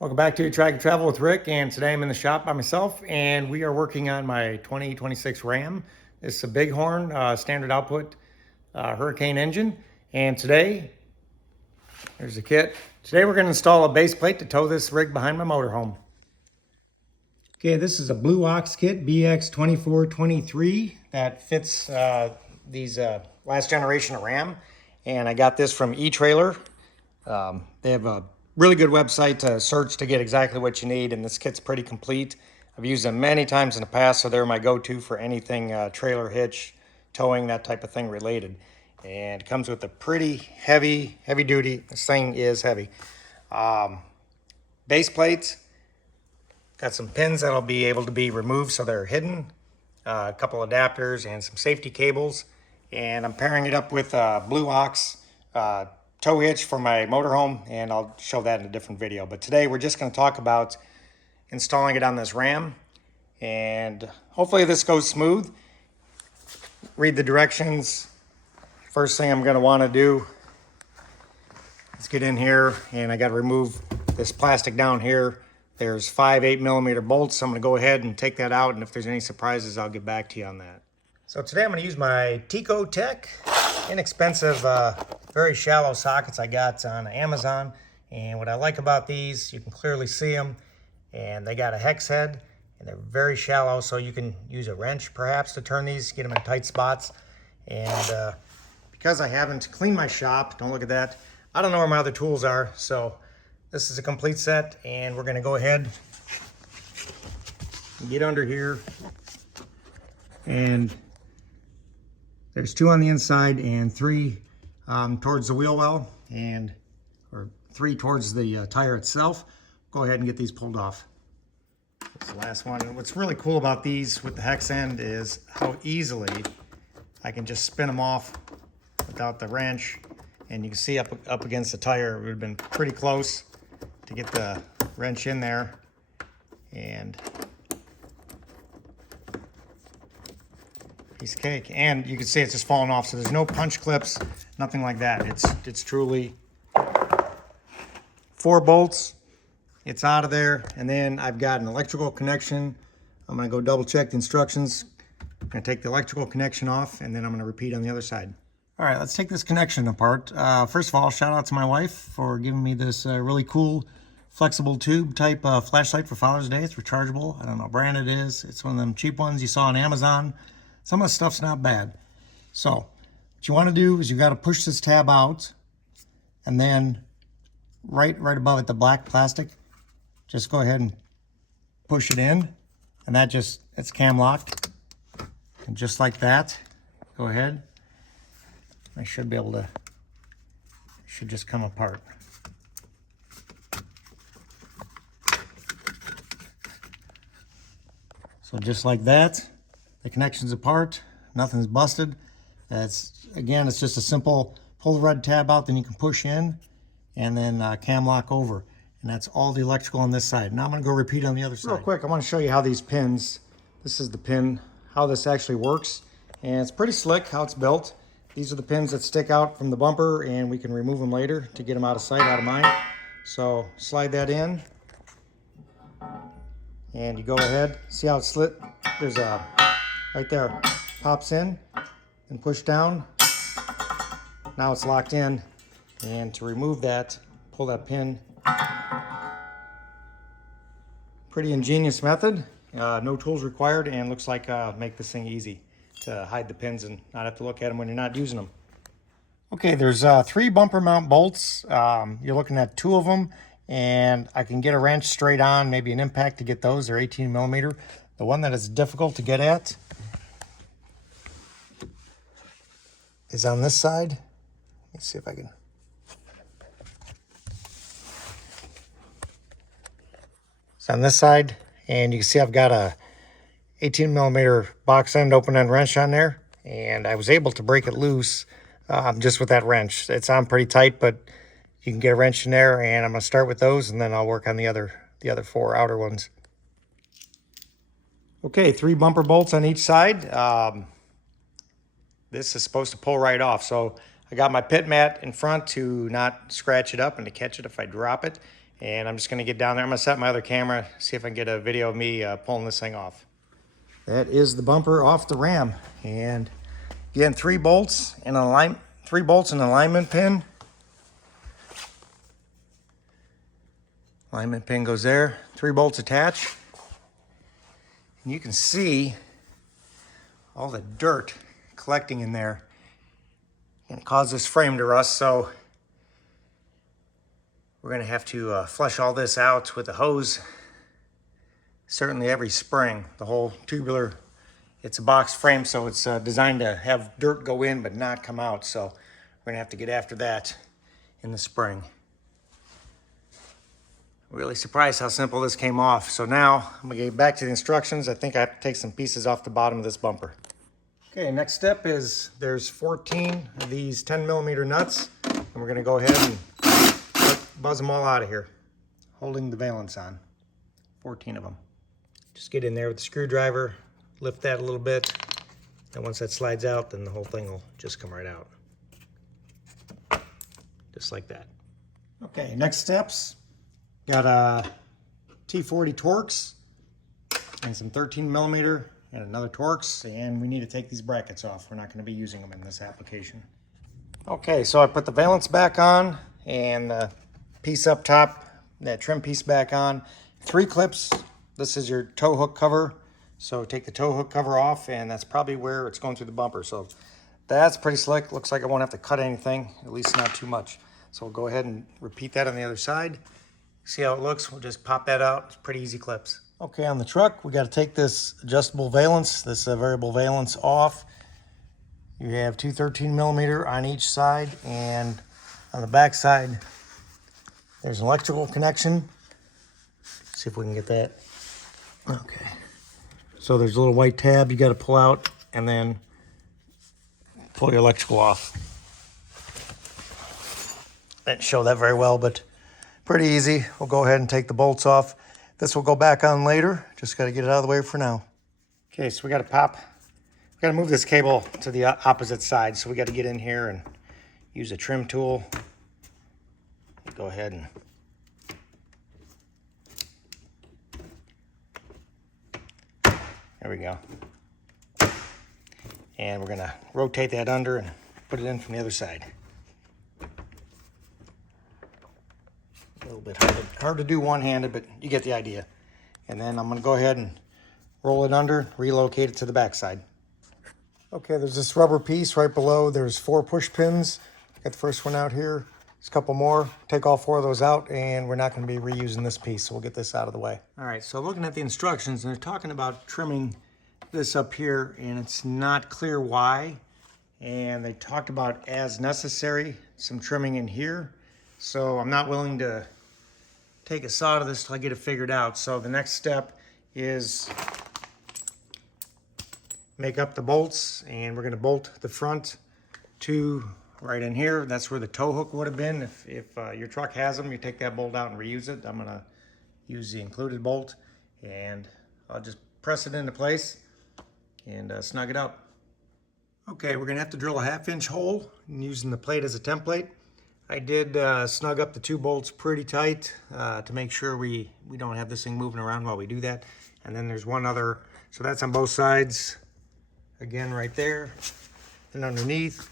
Welcome back to Track and Travel with Rick, and today I'm in the shop by myself, and we are working on my 2026 Ram. It's a bighorn standard output Hurricane engine, and today, there's the kit. Today we're going to install a base plate to tow this rig behind my motorhome. Okay, this is a Blue Ox kit BX2423 that fits these last generation of Ram, and I got this from eTrailer. They have a really good website to search to get exactly what you need, and this kit's pretty complete. I've used them many times in the past, so they're my go-to for anything trailer hitch, towing, that type of thing related. And it comes with a pretty heavy duty. This thing is heavy. Base plates. Got some pins that'll be able to be removed so they're hidden. A couple adapters and some safety cables. And I'm pairing it up with Blue Ox tow hitch for my motorhome, and I'll show that in a different video. But today we're just going to talk about installing it on this Ram, and hopefully this goes smooth. Read the directions. First thing I'm going to want to do is get in here, and I got to remove this plastic down here. There's 5 8mm bolts. I'm going to go ahead and take that out, and if there's any surprises, I'll get back to you on that. So today I'm going to use my Tico Tech inexpensive, very shallow sockets I got on Amazon. And what I like about these, you can clearly see them, and they got a hex head, and they're very shallow, so you can use a wrench perhaps to turn these, get them in tight spots. And because I haven't cleaned my shop, don't look at that, I don't know where my other tools are, so this is a complete set, and we're going to go ahead and get under here. And there's 2 on the inside and 3 towards the wheel well, or 3 towards the tire itself. Go ahead and get these pulled off. That's the last one. What's really cool about these with the hex end is how easily I can just spin them off without the wrench. And you can see up against the tire, it would have been pretty close to get the wrench in there. And piece of cake. And you can see it's just falling off, so there's no punch clips, nothing like that. It's truly 4 bolts. It's out of there, and then I've got an electrical connection. I'm going to go double check the instructions. I'm going to take the electrical connection off, and then I'm going to repeat on the other side. All right, let's take this connection apart. First of all, shout out to my wife for giving me this really cool flexible tube type flashlight for Father's Day. It's rechargeable. I don't know what brand it is. It's one of them cheap ones you saw on Amazon. Some of the stuff's not bad. So what you want to do is you got to push this tab out, and then right above it, the black plastic, just go ahead and push it in, and that it's cam locked. And just like that, go ahead. I should be able to, should just come apart. So just like that, the connection's apart, nothing's busted. Again, it's just a simple pull the red tab out, then you can push in, and then cam lock over. And that's all the electrical on this side. Now I'm gonna go repeat on the other side. Real quick, I wanna show you how these pins, this is the pin, how this actually works. And it's pretty slick how it's built. These are the pins that stick out from the bumper, and we can remove them later to get them out of sight, out of mind. So slide that in, and you go ahead, see how it's slit? There's a, right there, pops in and push down. Now it's locked in, and to remove that, pull that pin. Pretty ingenious method, no tools required, and looks like make this thing easy to hide the pins and not have to look at them when you're not using them. Okay, there's 3 bumper mount bolts. You're looking at 2 of them, and I can get a wrench straight on, maybe an impact to get those. They're 18mm. The one that is difficult to get at is on this side. Let's see if I can. It's on this side, and you can see I've got a 18mm box end open end wrench on there, and I was able to break it loose just with that wrench. It's on pretty tight, but you can get a wrench in there, and I'm going to start with those, and then I'll work on the other 4 outer ones. Okay, 3 bumper bolts on each side. This is supposed to pull right off, so I got my pit mat in front to not scratch it up and to catch it if I drop it. And I'm just gonna get down there. I'm gonna set my other camera, see if I can get a video of me pulling this thing off. That is the bumper off the Ram. And again, 3 bolts and an alignment pin. Alignment pin goes there, 3 bolts attached. And you can see all the dirt collecting in there. And it caused this frame to rust, so we're gonna have to flush all this out with a hose. Certainly every spring, the whole tubular, it's a box frame, so it's designed to have dirt go in but not come out. So we're gonna have to get after that in the spring. Really surprised how simple this came off. So now I'm gonna get back to the instructions. I think I have to take some pieces off the bottom of this bumper. Okay, next step is there's 14 of these 10mm nuts, and we're gonna go ahead and buzz them all out of here, holding the valance on, 14 of them. Just get in there with the screwdriver, lift that a little bit, and once that slides out, then the whole thing will just come right out. Just like that. Okay, next steps. Got T40 Torx and some 13mm and another Torx, and we need to take these brackets off. We're not going to be using them in this application. Okay, so I put the valance back on and the piece up top, that trim piece back on. 3 clips. This is your tow hook cover. So take the tow hook cover off, and that's probably where it's going through the bumper. So that's pretty slick. Looks like I won't have to cut anything, at least not too much. So we'll go ahead and repeat that on the other side. See how it looks? We'll just pop that out. It's pretty easy clips. Okay, on the truck, we got to take this adjustable valance, this variable valance off. You have 2 13mm on each side, and on the back side, there's an electrical connection. See if we can get that. Okay. So there's a little white tab you got to pull out, and then pull your electrical off. Didn't show that very well, but pretty easy. We'll go ahead and take the bolts off. This will go back on later. Just got to get it out of the way for now. Okay, so we got to move this cable to the opposite side. So we got to get in here and use a trim tool. Go ahead and there we go. And we're going to rotate that under and put it in from the other side. A little bit hard to do one-handed, but you get the idea. And then I'm going to go ahead and roll it under, relocate it to the back side. Okay, there's this rubber piece right below. There's 4 push pins. Got the first one out here. There's a couple more. Take all 4 of those out, and we're not going to be reusing this piece, so we'll get this out of the way. All right, so looking at the instructions, and they're talking about trimming this up here, and it's not clear why. And they talked about as necessary, some trimming in here. So I'm not willing to take a saw to this till I get it figured out. So the next step is make up the bolts, and we're going to bolt the front to right in here. That's where the tow hook would have been. If your truck has them, you take that bolt out and reuse it. I'm going to use the included bolt, and I'll just press it into place and snug it up. Okay, we're going to have to drill a 1/2-inch hole using the plate as a template. I did snug up the 2 bolts pretty tight to make sure we don't have this thing moving around while we do that. And then there's one other, so that's on both sides. Again, right there and underneath.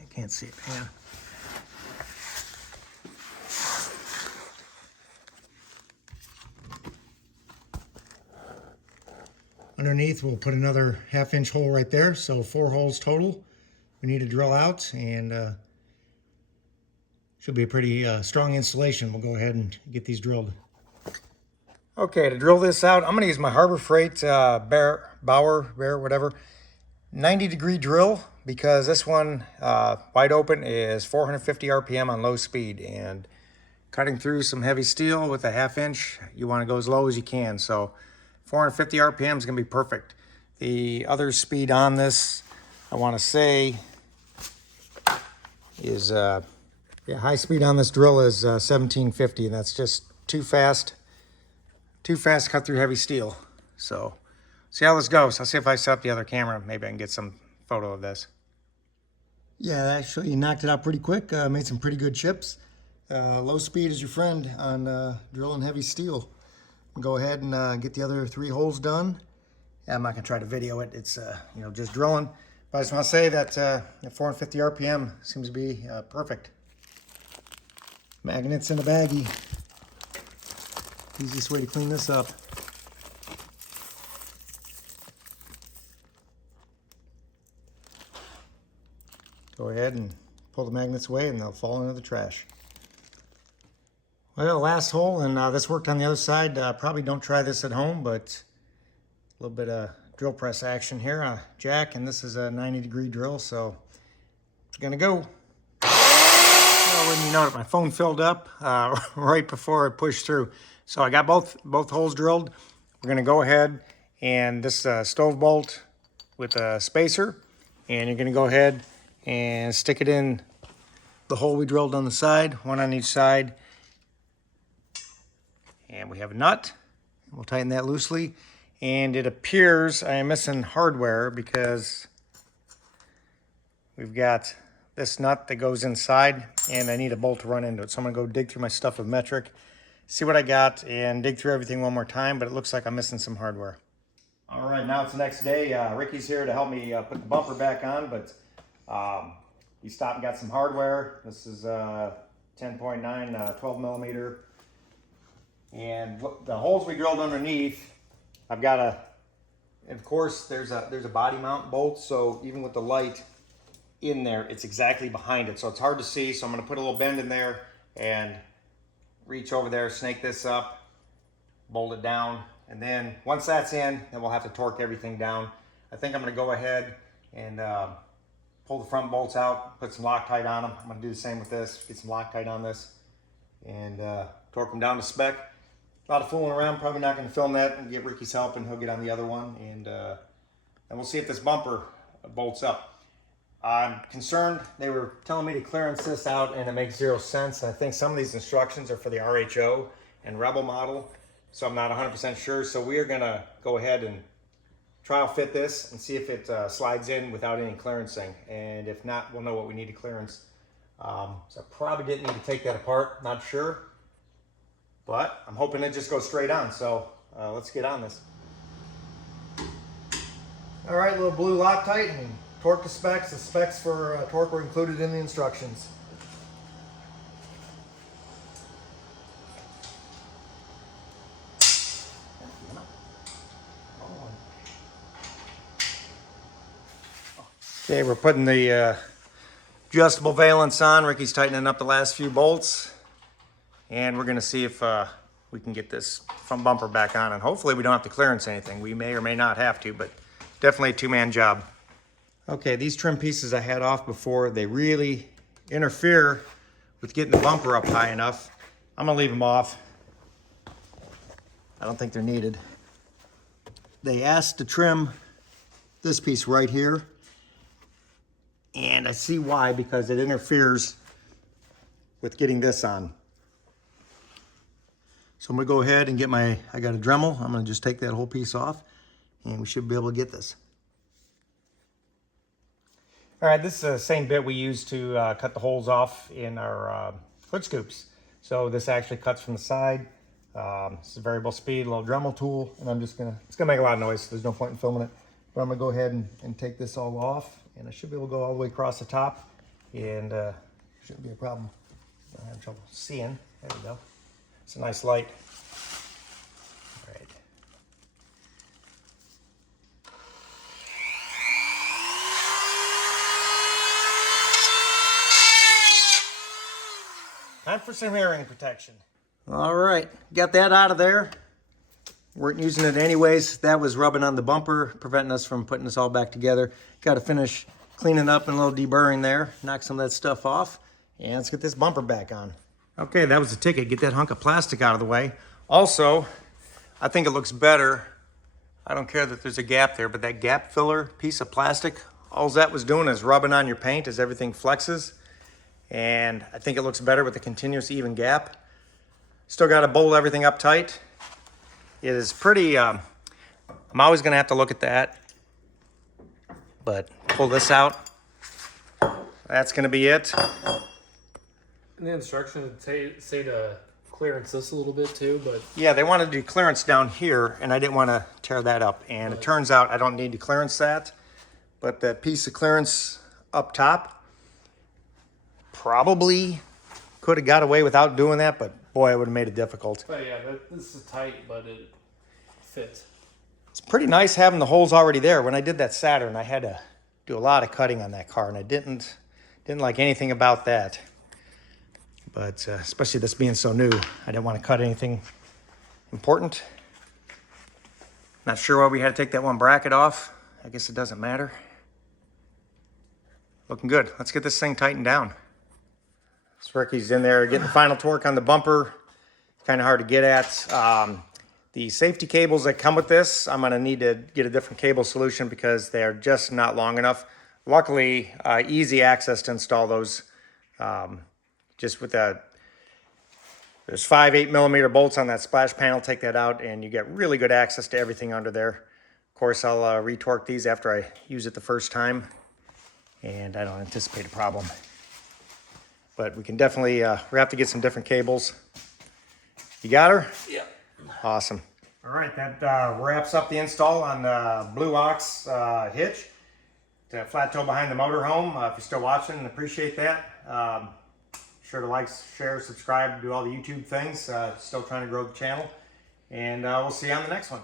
I can't see it, man. Underneath, we'll put another 1/2-inch hole right there, so 4 holes total we need to drill out, and should be a pretty strong installation. We'll go ahead and get these drilled. Okay, to drill this out, I'm going to use my Harbor Freight Bauer, whatever, 90-degree drill, because this one, wide open, is 450 RPM on low speed, and cutting through some heavy steel with a 1/2-inch, you want to go as low as you can, so 450 RPM is going to be perfect. The other speed on this, I want to say, is, high speed on this drill is 1750, and that's just too fast to cut through heavy steel. So, see how this goes. I'll see if I set up the other camera. Maybe I can get some photo of this. Yeah, actually you knocked it out pretty quick. Made some pretty good chips. Low speed is your friend on drilling heavy steel. Go ahead and get the other 3 holes done. Yeah, I'm not gonna try to video it. It's just drilling. But I just want to say that at 450 RPM seems to be perfect. Magnets in a baggie. Easiest way to clean this up. Go ahead and pull the magnets away and they'll fall into the trash. Well, last hole, and this worked on the other side. Probably don't try this at home, but a little bit of drill press action here. Jack, and this is a 90-degree drill, so it's gonna go. Well, wouldn't you know it, my phone filled up right before it pushed through. So I got both holes drilled. We're gonna go ahead and this stove bolt with a spacer, and you're gonna go ahead and stick it in the hole we drilled on the side, one on each side. And we have a nut. We'll tighten that loosely. And it appears I am missing hardware because we've got this nut that goes inside and I need a bolt to run into it. So I'm gonna go dig through my stuff with metric, see what I got, and dig through everything one more time, but it looks like I'm missing some hardware. All right, now it's the next day. Ricky's here to help me put the bumper back on, but he stopped and got some hardware. This is 10.9, 12 millimeter. And the holes we drilled underneath, I've got of course, there's a body mount bolt, so even with the light in there, it's exactly behind it. So it's hard to see, so I'm gonna put a little bend in there and reach over there, snake this up, bolt it down. And then once that's in, then we'll have to torque everything down. I think I'm gonna go ahead and pull the front bolts out, put some Loctite on them. I'm gonna do the same with this, get some Loctite on this, and torque them down to spec. A lot of fooling around, probably not going to film that and get Ricky's help and he'll get on the other one, and we'll see if this bumper bolts up. I'm concerned, they were telling me to clearance this out and it makes 0 sense. And I think some of these instructions are for the RHO and Rebel model, so I'm not 100% sure. So we are going to go ahead and trial fit this and see if it slides in without any clearancing. And if not, we'll know what we need to clearance. So I probably didn't need to take that apart, not sure. But I'm hoping it just goes straight on, so let's get on this. All right, little blue Loctite and torque to specs. The specs for torque were included in the instructions. Okay, we're putting the adjustable valence on. Ricky's tightening up the last few bolts. And we're gonna see if we can get this front bumper back on, and hopefully we don't have to clearance anything. We may or may not have to, but definitely a 2-man job. Okay, these trim pieces I had off before, they really interfere with getting the bumper up high enough. I'm gonna leave them off. I don't think they're needed. They asked to trim this piece right here, and I see why, because it interferes with getting this on. So I'm gonna go ahead and get I got a Dremel. I'm gonna just take that whole piece off and we should be able to get this. All right, this is the same bit we used to cut the holes off in our foot scoops. So this actually cuts from the side. This is a variable speed, a little Dremel tool, and it's gonna make a lot of noise, so there's no point in filming it. But I'm gonna go ahead and take this all off, and I should be able to go all the way across the top, and shouldn't be a problem. I have trouble seeing. There we go. It's a nice light. All right. Time for some hearing protection. All right, got that out of there. Weren't using it anyways. That was rubbing on the bumper, preventing us from putting this all back together. Got to finish cleaning up and a little deburring there, knock some of that stuff off, and let's get this bumper back on. Okay, that was the ticket. Get that hunk of plastic out of the way. Also, I think it looks better. I don't care that there's a gap there, but that gap filler piece of plastic, all that was doing is rubbing on your paint as everything flexes. And I think it looks better with a continuous even gap. Still got to bolt everything up tight. It is pretty, I'm always gonna have to look at that, but pull this out. that's going to be it. And the instructions say to clearance this a little bit too, but Yeah, they wanted to do clearance down here, and I didn't want to tear that up. And it turns out I don't need to clearance that, but that piece of clearance up top probably could have got away without doing that, but boy, it would have made it difficult. but yeah, this is tight, but it fits. It's pretty nice having the holes already there. When I did that Saturn, I had to do a lot of cutting on that car, and I didn't like anything about that. But especially this being so new, I didn't want to cut anything important. Not sure why we had to take that one bracket off. I guess it doesn't matter. Looking good. Let's get this thing tightened down. So Ricky's in there getting the final torque on the bumper. Kind of hard to get at. The safety cables that come with this, I'm going to need to get a different cable solution because they're just not long enough. Luckily, easy access to install those. Just with that, there's 5 8mm bolts on that splash panel. Take that out and you get really good access to everything under there. Of course, I'll retorque these after I use it the first time, and I don't anticipate a problem. But we can definitely, we have to get some different cables. You got her? Yeah. Awesome. All right, that wraps up the install on the Blue Ox hitch. The flat toe behind the motorhome. If you're still watching, appreciate that. Sure to like, share, subscribe, do all the YouTube things. Still trying to grow the channel. And we'll see you on the next one.